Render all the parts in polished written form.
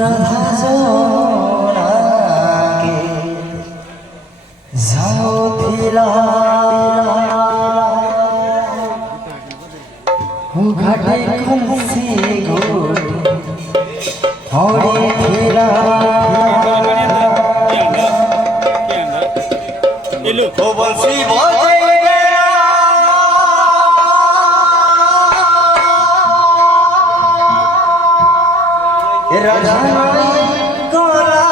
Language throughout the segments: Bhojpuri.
राधा जोड़ा के जाओ फिरा घाटे खुशी घोड़े हौड़े फिरा ओ बंसी बजे राधा गोला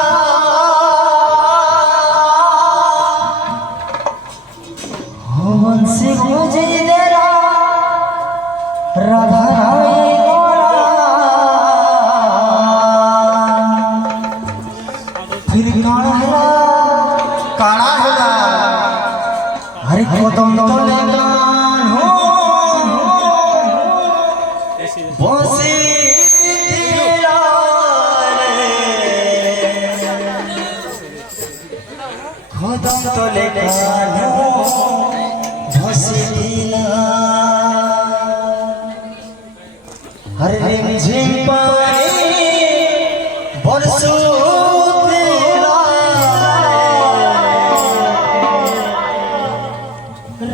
हो बंसी बजे तेरा राधा गोला फिर काना है हरि को तुम तो लेगान हो बंसी खुदम तो लेगान हो बंसी दिला हर रिमझिम पानी बरसो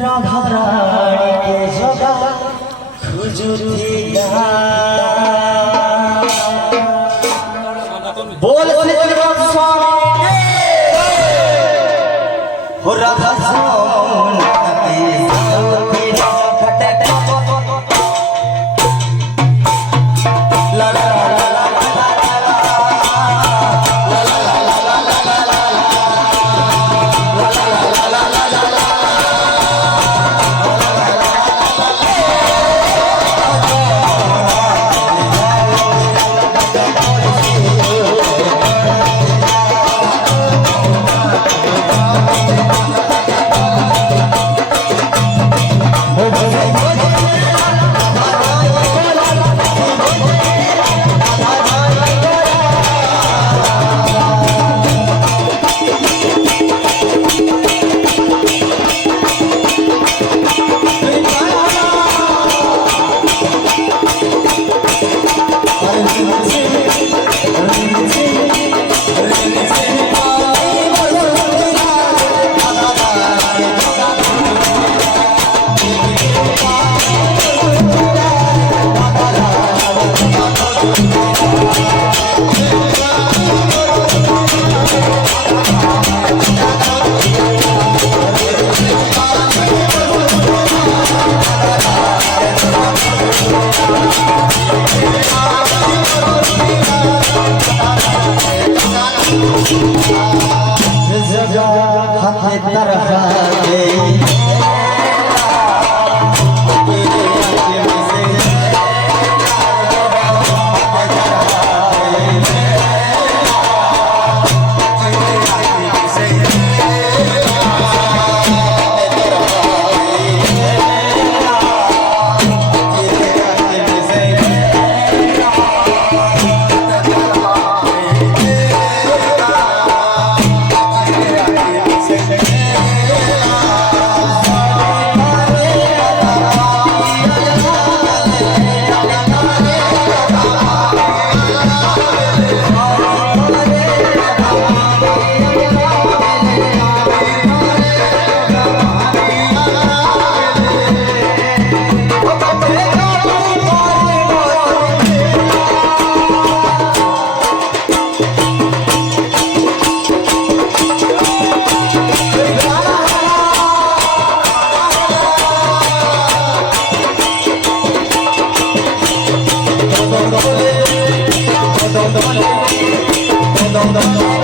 राधा रानी के जगह खुजुरिया बोल श्रीनिवास स्वामी हो राधा सोना की तेरा फटक ला ला ला ला Dom dom